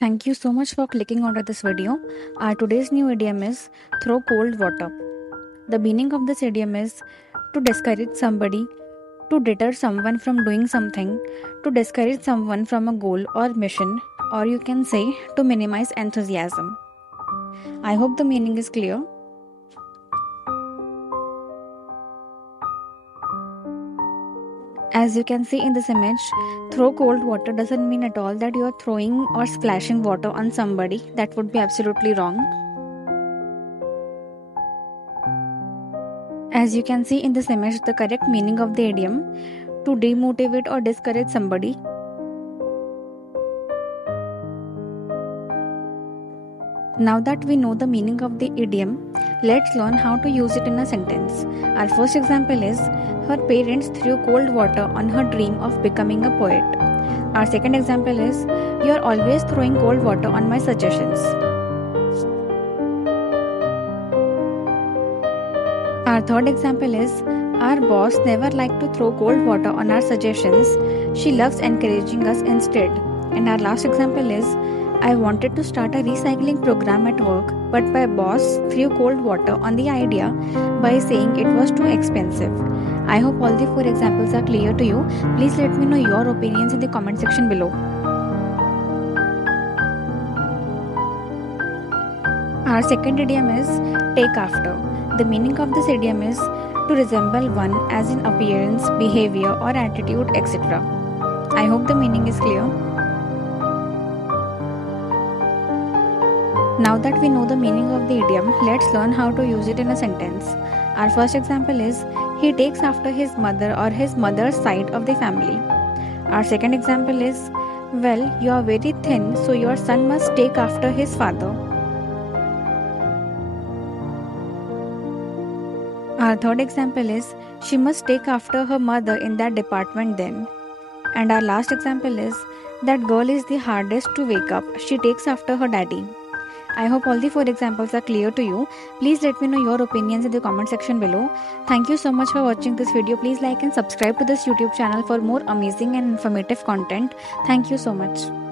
Thank you so much for clicking onto this video. Our today's new idiom is throw cold water. The meaning of this idiom is to discourage somebody, to deter someone from doing something, to discourage someone from a goal or mission, or you can say to minimize enthusiasm. I hope the meaning is clear. As you can see in this image, throw cold water doesn't mean at all that you are throwing or splashing water on somebody. That would be absolutely wrong. As you can see in this image, the correct meaning of the idiom to demotivate or discourage somebody. Now that we know the meaning of the idiom, let's learn how to use it in a sentence. Our first example is her parents threw cold water on her dream of becoming a poet. Our second example is you are always throwing cold water on my suggestions. Our third example is our boss never liked to throw cold water on our suggestions. She loves encouraging us instead. And our last example is I wanted to start a recycling program at work, but my boss threw cold water on the idea by saying it was too expensive. I hope all the 4 examples are clear to you. Please let me know your opinions in the comment section below. Our second idiom is take after. The meaning of this idiom is to resemble one as in appearance, behavior or attitude, etc. I hope the meaning is clear. Now that we know the meaning of the idiom, let's learn how to use it in a sentence. Our first example is he takes after his mother or his mother's side of the family. Our second example is well, you are very thin, so your son must take after his father. Our third example is she must take after her mother in that department then. And our last example is that girl is the hardest to wake up. She takes after her daddy. I hope all the 4 examples are clear to you. Please let me know your opinions in the comment section below. Thank you so much for watching this video. Please like and subscribe to this YouTube channel for more amazing and informative content. Thank you so much.